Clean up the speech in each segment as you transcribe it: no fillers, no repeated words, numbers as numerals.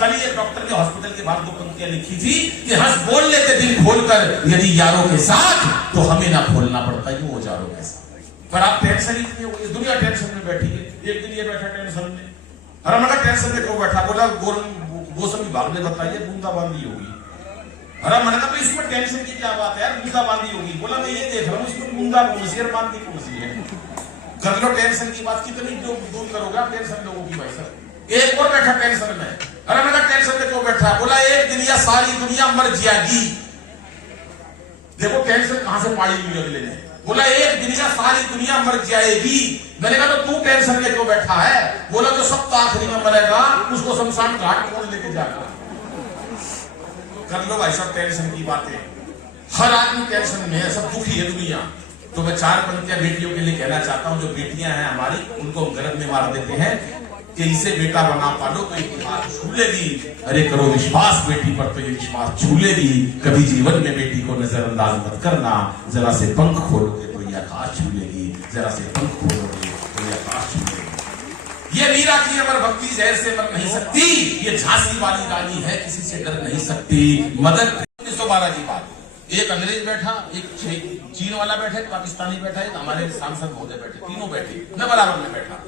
कल एक डॉक्टर ने हॉस्पिटल के बाहर 2 पंक्तियां लिखी थी कि हंस बोल लेते दिल खोलकर, यदि यारों के साथ तो हमें ना खोलना पड़ता यूं औजारों के साथ। पर आप टेंशन ही नहीं हो, दुनिया टेंशन में बैठी है। एक दिन ये बैठा टेंशन में, अरे मैंने टेंशन में क्यों बैठा? बोला मौसम विभाग ने बताइए बूंदाबांदी होगी। अरे मैंने कहा इसमें टेंशन की क्या बात है यार, बूंदाबांदी होगी। बोला मैं ये देख रहा हूँ इसमें बूंदा कौन सी है बांदी कौन सी है। कर लो टेंशन की बात, कितनी जो दूर करोगे आप टेंशन लोगों की भाई साहब। एक और बैठा टेंशन में, अरे मैंने टेंशन में क्यों बैठा? बोला एक दिन या सारी दुनिया मर जाएगी। देखो टेंशन कहां से पाड़ी हुई अगले ने। बोला एक दिन या सारी दुनिया मर जाएगी। मैंने कहा तो तू टेंशन में क्यों बैठा है? बोला जो सब आखिरी में मरेगा उसको शमशान घाट कौन लेके जाएगा। कर लो भाई साहब टेंशन की बातें, हर आदमी टेंशन में है, सब दुखी है दुनिया। तो मैं 4 पंक्तियां बेटियों के लिए कहना चाहता हूं। जो बेटियां हैं हमारी, उनको हम गर्भ में मार देते हैं कि इसे बेटा बना पालो तो इतिहास छू लेगी। अरे करो विश्वास बेटी पर तो ये विश्वास छू लेगी। कभी जीवन में बेटी को नजरअंदाज मत करना, जरा से पंख खोलोगे तो ये आकाश छू लेगी। जरा से पंख खोलोगे तो ये आकाश छू लेगी। ये मीरा की अमर भक्ति जहर से मर नहीं सकती। ये झांसी वाली रानी है, किसी से डर नहीं सकती। मदर 1912 की बात, एक अंग्रेज बैठा, एक चीन वाला बैठा, एक पाकिस्तानी बैठा, एक हमारे सांसद महोदय बैठे, तीनों बैठे, मैं बराबर में बैठा।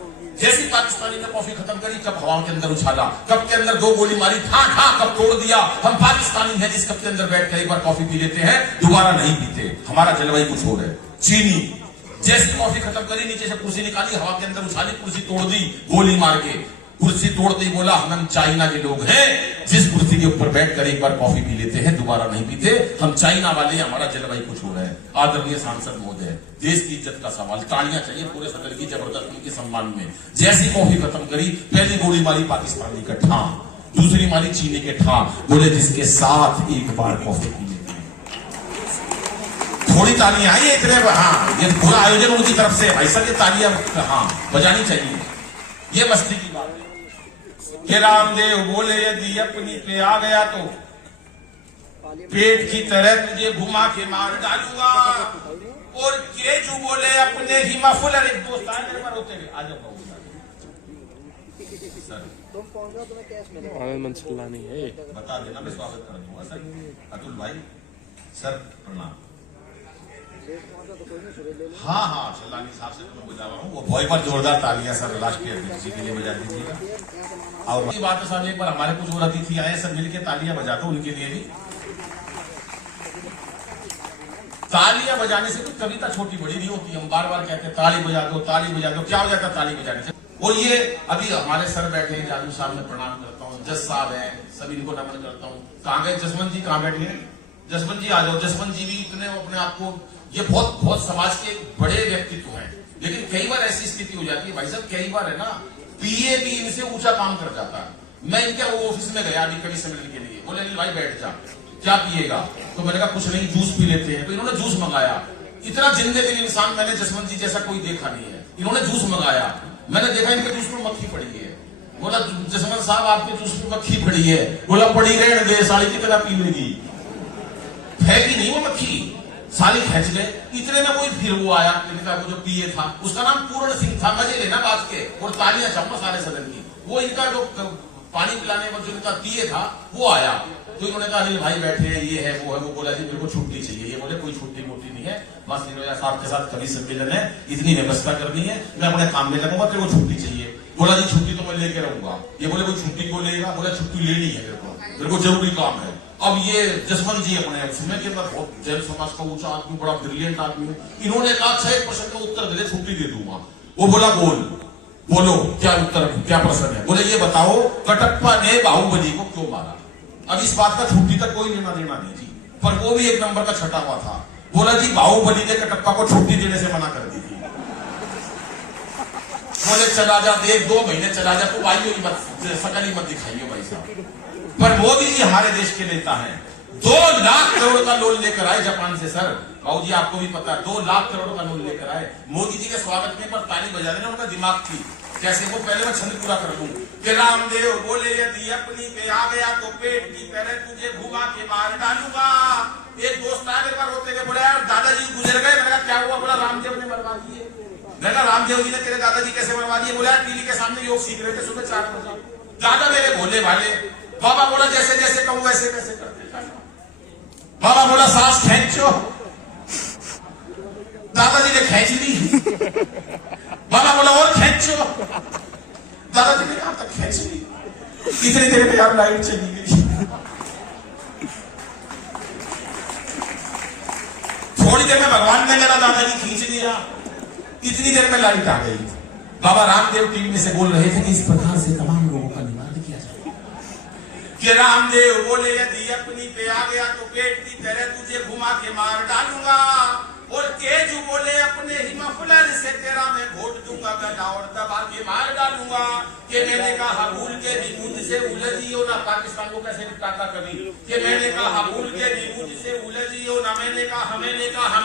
जैसी पाकिस्तानी ने कॉफी खत्म करी, कप हवाओं के अंदर उछाला, कप के अंदर 2 गोली मारी, ठा ठा कप तोड़ दिया। हम पाकिस्तानी हैं जिस कप के अंदर बैठ कर एक बार कॉफी पी लेते हैं, दोबारा नहीं पीते। हमारा जलवायु कुछ हो रहा है। चीनी जैसी कॉफी खत्म करी, नीचे से कुर्सी निकाली, हवा के अंदर उछाली, कुर्सी तोड़ दी गोली मार के। कुर्सी तोड़ते ही बोला हम चाइना के लोग हैं, जिस कुर्सी के ऊपर बैठकर एक बार कॉफी पी लेते हैं दोबारा नहीं पीते। हम चाइना वाले, हमारा जलवायु कुछ हो रहा है। आदरणीय सांसद महोदय, देश की इज्जत का सवाल, तालियां चाहिए पूरे सदन की जबरदस्त उनके सम्मान में। जैसी कॉफी खत्म करी, पहली गोली मारी पाकिस्तानी का ठा, दूसरी मारी चीनी के ठा। बोले जिसके साथ एक बार कॉफी पी लेते हैं। थोड़ी तालियां आई इतने, हाँ ये पूरा आयोजन उनकी तरफ से भाई साहब, ये तालियां हाँ बजानी चाहिए। ये मस्ती की बात है कि रामदेव बोले यदि अपनी पे आ गया तो पेट की तरह तुझे घुमा के मार डालूंगा। और केजू बोले अपने ही मफलर, एक दोस्त आए मेरे पास होते आ जाओ सर, तुम पहुंच जाओ, तुम्हें कैश मिलेगा। मंचला नहीं है, बता देना मैं स्वागत कर दूंगा सर। अतुल भाई सर प्रणाम। हाँ हाँ सलानी साहब से मैं बजा रहा हूँ, वो भोई पर जोरदार तालियां सर राष्ट्रीय अध्यक्ष जी के लिए बजा दीजिएगा। और बात है साहब, एक बार हमारे कुछ और अतिथि आए, सब मिलकर तालियां बजा दो उनके लिए भी। तालियां बजाने से तो कविता छोटी बड़ी नहीं होती, हम बार बार कहते हैं ताली बजा दो ताली बजा दो। क्या हो जाता ताली बजाने से? और ये अभी हमारे सर बैठे हैं, जादू साहब में प्रणाम करता हूँ, जज साहब है, सभी इनको नमन करता हूँ। कहाँ गए जसवंत जी, कहाँ बैठे हैं? जसवंत जी आ जाओ। जसवंत जी भी इतने अपने आप को, ये बहुत समाज के बड़े व्यक्तित्व हैं, लेकिन कई बार ऐसी स्थिति हो जाती है भाई साहब, कई बार है ना पीए भी इनसे ऊंचा काम कर जाता है। मैं इनके वो ऑफिस में गया अभी कवि सम्मेलन के लिए, बोले अनिल भाई बैठ जा, क्या पिएगा? तो मैंने कहा कुछ नहीं जूस पी लेते हैं। तो इन्होंने जूस मंगाया। इतना जिंदे दिल इंसान मैंने जसवंत जी जैसा कोई देखा नहीं है। इन्होंने जूस मंगाया, मैंने देखा इनके जूस में मक्खी पड़ी है। बोला जसवंत साहब आपके जूस में मक्खी पड़ी है। बोला पड़ी रहने दे, साली कितना पी लेगी, फेंकी नहीं वो मक्खी, साली खींच गए। इतने में कोई फिर वो आया, इनका वो जो पीए था उसका नाम पूर्ण सिंह था, मजे लेना बात के, और तालियां चपो सारे सदन की। वो इनका जो पानी पिलाने में जो इनका पीए था वो आया। तो इन्होंने कहा अनिल भाई बैठे हैं, ये है वो है। वो बोला जी मेरे को छुट्टी चाहिए। ये बोले कोई छुट्टी मोटी नहीं है, बस निरोया साहब के साथ कवि सम्मेलन है, इतनी व्यवस्था करनी है, मैं अपने काम में लगूंगा, तेरे को छुट्टी चाहिए। बोला जी छुट्टी तो मैं लेके रहूंगा। ये बोले कोई छुट्टी को लेगा? बोला छुट्टी लेनी है मेरे को जरूरी काम है। अब ये जसवंत जी अपने समय के अंदर बहुत जैन समाज का ऊंचा आदमी, बड़ा ब्रिलियंट आदमी है। इन्होंने कहा 6 प्रश्न का उत्तर दे, छुट्टी दे दूंगा। वो बोला बोलो क्या उत्तर, क्या प्रश्न है? बोले ये बताओ कटप्पा ने बाहुबली को क्यों मारा? अब इस बात का छुट्टी तक कोई लेना देना नहीं जी, पर वो भी 1 नंबर का छटा हुआ था। बोला जी बाहुबली ने कटप्पा को छुट्टी देने से मना कर दी थी। बोले चला जा, 1-2 महीने चला जा, तो आई मत, शकल ही मत दिखाइए भाई साहब। पर मोदी जी हमारे देश के नेता हैं, 2 लाख करोड़ का लोन लेकर आए जापान से। सर बाबू जी आपको भी पता है, 2 लाख करोड़ का लोन लेकर आए। मोदी जी के स्वागत में पर ताली बजा देना उनका दिमाग थी कैसे। वो पहले मैं छंद पूरा कर लूं कि रामदेव बोले यदि अपनी पे आ गया तो पेट की तरह तुझे घुमा के मार डालूंगा। एक दोस्त आया मेरे पास रोते हुए, बोला यार दादाजी गुजर गए। मैंने कहा क्या हुआ? बोला रामदेव ने मरवा दिए। मैंने कहा रामदेव जी ने तेरे दादाजी कैसे मरवा दिए? बोला टीवी के सामने योग सीख रहे थे सुबह 4 बजे। दादा मेरे भोले भाले, बाबा बोला जैसे जैसे कहूं वैसे वैसे करते जाना। बाबा बोला सांस खींचो, दादाजी ने खींच ली। बाबा बोला और खींचो, दादाजी ने कहा तक खींच ली। इतनी देर में यार लाइट चली गई। थोड़ी देर में भगवान ने मेरा दादाजी खींच लिया, इतनी देर में लाइट आ गई। बाबा रामदेव टीवी में से बोल रहे थे कि इस प्रकार से तमाम लोगों का निवारण किया जाए। कि रामदेव बोले यदि अपनी पे आ गया तो पेट की तरह तुझे घुमा के मार डालूंगा। और तेजू बोले अपने ही मफलर से तेरा मैं घोट दूंगा गला और दबा के मार डालूंगा। कि मैंने कहा भूल के भी मुझसे उलझियो ना, पाकिस्तान को कैसे निपटाता कभी। कि मैंने कहा भूल के भी मुझसे उलझियो ना, मैंने कहा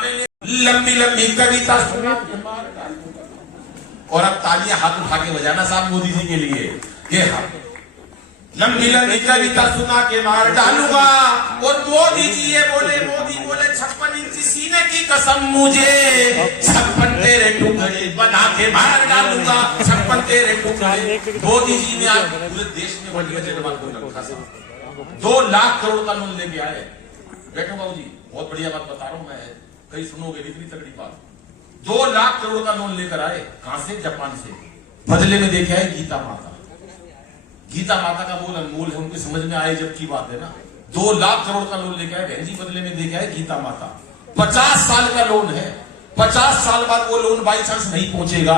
लंबी लंबी कविता सुना के मार डालूंगा। और अब तालियां हाथ उठा के बजाना साहब मोदी जी के लिए। ये लंबी लंबी कविता सुना के मार डालूंगा। और मोदी जी ये बोले, मोदी बोले 56 इंची सीने की कसम मुझे 56 तेरे टुकड़े बना के मार डालूंगा। 56 तेरे टुकड़े। मोदी जी ने आज पूरे देश में बड़ी बजट बात को रखा था। 2 लाख करोड़ का लोन लेके आए। बैठो बाबू जी, बहुत बढ़िया बात बता रहा हूं मैं, कहीं सुनोगे इतनी तगड़ी बात। 2 लाख करोड़ का लोन लेकर आए। कहां से? जापान से। बदले में देखे आए गीता माता। गीता माता का बोल अनमोल है, उनके समझ में आए जब की बात है ना। 2 लाख करोड़ का लोन लेके आए बहन जी, बदले में देके आए गीता माता। 50 साल का लोन है। 50 साल बाद वो लोन बाई चांस नहीं पहुंचेगा,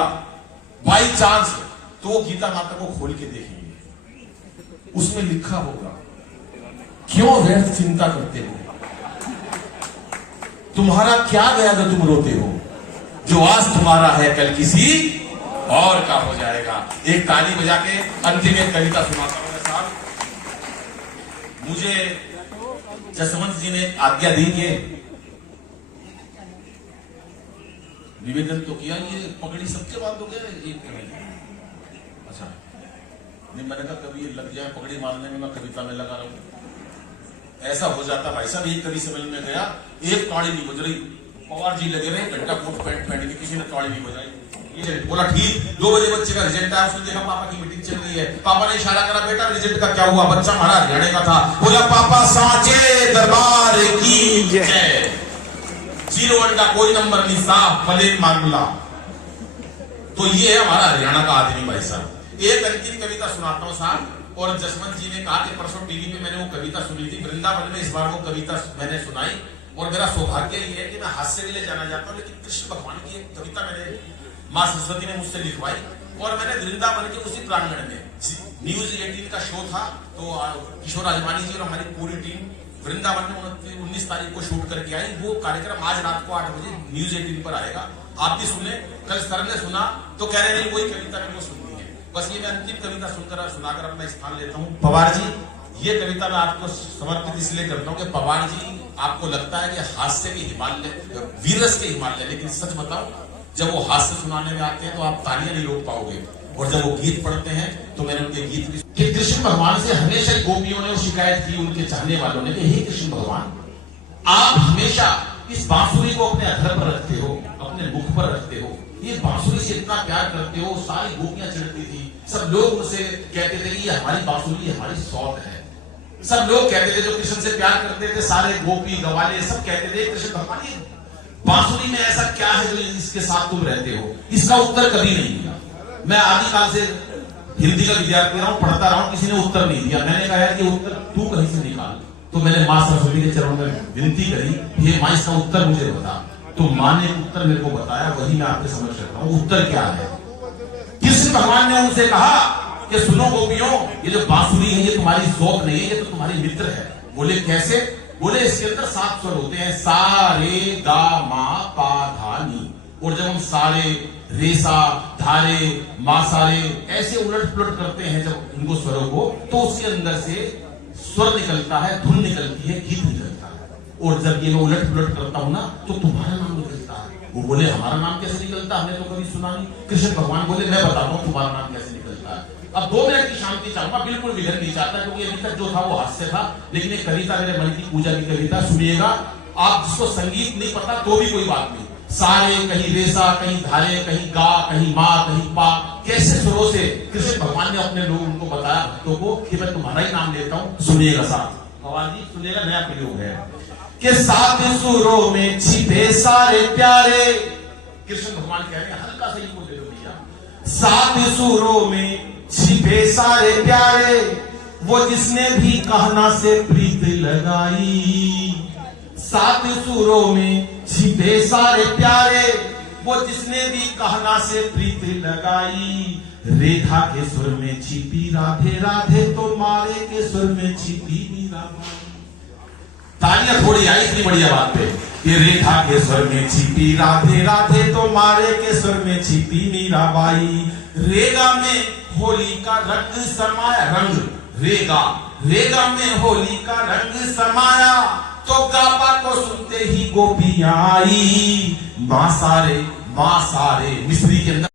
बाई चांस, तो वो गीता माता को खोल के देखेंगे, उसमें लिखा होगा क्यों व्यर्थ चिंता करते हो, तुम्हारा क्या गया जो तुम रोते हो, जो आज तुम्हारा है कल किसी और का हो जाएगा। एक ताली बजा के अंतिम एक कविता सुनाता हूं मैं साहब। मुझे जसवंत जी ने आज्ञा दी कि निवेदन तो किया, ये पगड़ी सबके बाद हो गया एक नहीं। अच्छा नहीं, मैंने कहा कभी ये लग जाए पगड़ी मारने में, मैं कविता में लगा रहा हूं। ऐसा हो जाता भाई साहब। एक कवि सम्मेलन में गया, एक ताड़ी नहीं बज रही, पवार जी लगे रहे घंटा कोट पैंट पहन के, किसी ने ताड़ी नहीं बजाई। ये बोला ठीक, 2 बजे बच्चे का रिजल्ट आया, उसने देखा पापा की मीटिंग चल रही है। पापा ने इशारा करा, बेटा रिजल्ट का क्या हुआ? बच्चा हमारा हरियाणा का था। बोला पापा सांचे दरबार की जय। 0 अंडा, कोई नंबर नहीं, साफ प्लेन मामला। तो ये है हमारा हरियाणा का आदमी भाई साहब। एक अंतिम कविता सुनाता हूं साहब। और जसवंत जी ने कहा कि परसों टीवी पे मैंने वो कविता सुनी थी, वृंदावन में इस बार वो कविता मैंने सुनाई। और मेरा सौभाग्य ये है कि मैं हास्य के लिए जाना चाहता हूँ, लेकिन कृष्ण भगवान की एक कविता मैंने मां सरस्वती ने मुझसे लिखवाई। और मैंने वृंदावन के उसी प्रांगण में न्यूज 18 का शो था, तो किशोर राजवानी जी और हमारी पूरी टीम वृंदावन में 19 तारीख को शूट करके आई। वो कार्यक्रम आज रात को 8 बजे न्यूज 18 पर आएगा। आप भी सुने, कल सर ने सुना तो कह रहे नहीं वही कविता में वो सुननी है। बस ये मैं अंतिम कविता सुनाकर अपना स्थान लेता हूँ। पवार जी, ये कविता मैं आपको समर्पित इसलिए करता हूँ कि पवार जी, आपको लगता है कि हास्य के हिमालय, वीरस के हिमालय, लेकिन सच बताओ जब वो हास्य सुनाने में आते हैं तो आप तालियां नहीं रोक पाओगे। और जब वो गीत पढ़ते हैं तो मैंने उनके गीत भी कि कृष्ण भगवान से हमेशा गोपियों ने शिकायत की, उनके चाहने वालों ने, कि हे कृष्ण भगवान, आप हमेशा इस बांसुरी को अपने अधर पर रखते हो, अपने मुख पर रखते हो, ये बांसुरी से इतना प्यार करते हो। सारी गोपियां चिढ़ती थी, सब लोग मुझसे कहते थे कि ये हमारी बांसुरी हमारी सौत है। सब लोग कहते थे जो कृष्ण से प्यार करते थे, सारे गोपी गवाले सब कहते थे कृष्ण भगवान ये बांसुरी में ऐसा क्या है जो इसके साथ तुम रहते हो। इसका उत्तर कभी नहीं दिया। मैं आदिकाल से हिंदी का विद्यार्थी रहा हूं, पढ़ता रहा हूं, किसी ने उत्तर नहीं दिया। मैंने कहा कि उत्तर तू कहीं से निकाल। तो मैंने मां सरस्वती के चरणों में विनती करी, हे मां इसका उत्तर मुझे बता। तो मां ने उत्तर मेरे को बताया, वही मैं आपके समझ रखता हूं। उत्तर क्या है? कृष्ण भगवान ने उनसे कहा कि सुनो गोपियों, ये जो बांसुरी है ये तुम्हारी ज़ौक़ नहीं है, ये तो तुम्हारी मित्र है। बोले कैसे? बोले इसके अंदर 7 स्वर होते हैं, सा रे गा मा पा धा नी। और जब हम सारे, रेसा, धारे, मा सारे ऐसे उलट पुलट करते हैं जब उनको स्वरों को, तो उसके अंदर से स्वर निकलता है, धुन निकलती है, गीत निकलता है। और जब ये मैं उलट पुलट करता हूं ना तो तुम्हारा नाम निकलता है। वो बोले हमारा नाम कैसे निकलता, हमने तो कभी सुना नहीं। कृष्ण भगवान बोले मैं बताता हूँ तुम्हारा नाम कैसे निकलता है। अब 2 मिनट की शांति चाहूंगा, बिल्कुल विघन नहीं चाहता, क्योंकि अभी तक जो था वो हास्य था। लेकिन एक कविता मेरे मन की पूजा की कविता सुनिएगा। आप जिसको संगीत नहीं पता तो भी कोई बात नहीं, सारे, कहीं रेसा, कहीं धारे, कहीं गा, कहीं माँ, कहीं पा, कैसे सुरों से कृष्ण भगवान ने अपने लोग उनको बताया भक्तों को कि मैं तुम्हारा ही नाम लेता हूं, सुनिएगा साथ। भगवान जी सुनिएगा, नया प्रयोग है कि सात सुरों में छिपे सारे प्यारे। कृष्ण भगवान कह रहे हैं, हल्का सा इनको दे दो भैया। सात सुरों में छिपे सारे प्यारे, वो जिसने भी कहना से प्रीत लगाई। सात सुरों में छिपे सारे प्यारे, वो जिसने भी कहना से प्रीत लगाई। रेखा के सुर में छिपी राधे राधे, तो मारे के सुर में छिपी मीराबाई। तालियां थोड़ी आई इतनी बढ़िया बात पे कि रेखा के स्वर में छिपी राधे राधे, तो मारे के स्वर में छिपी मीराबाई। रेगा में होली का रंग समाया, रंग रेगा, रेगा में होली का रंग समाया, तो गापा को सुनते ही गोपियां आई। मां सारे मिस्री के अंदर